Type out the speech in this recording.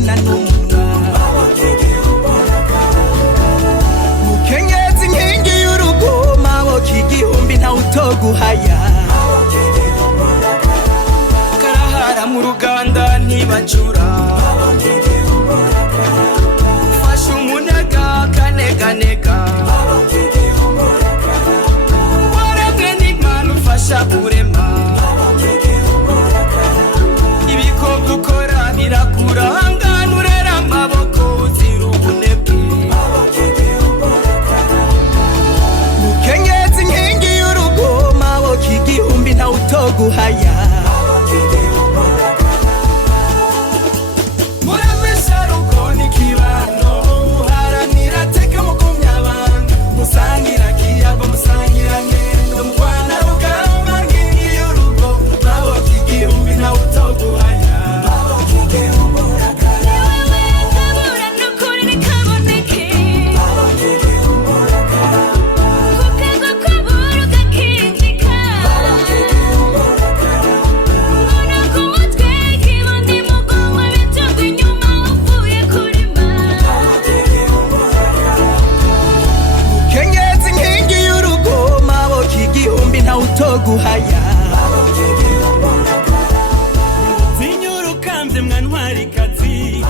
ntibavugana n'umunwa. Mukenyezi inkingi y'urugo, maboko igihumbi ntawutoguhaya. Karahara mu ruganda ntibacura, ufashe umunega kaneganega. Waremwe n'Imana ufasha urema, ibikorwa ukora birakurahangana, urera amaboko uzira ubunebwe. Mukenyezi inkingi y'urugo, maboko igihumbi ntawutoguhaya. Musangira kiyago musangira ngendo, mwana rugamba nkingi y'urugo, maboko igihumbi ntawutoguhaya. Kabura n'ukuri ntikaboneke, kukagwa kabura ugakinjika. Mbona ku mutwe kibundi mugongo, bitugu inyuma uvuye kurima. Mukenyezi inkingi y'urugo, maboko igihumbi ntawutoguhaya. Zinyurukamvye mwa ntwarikazi,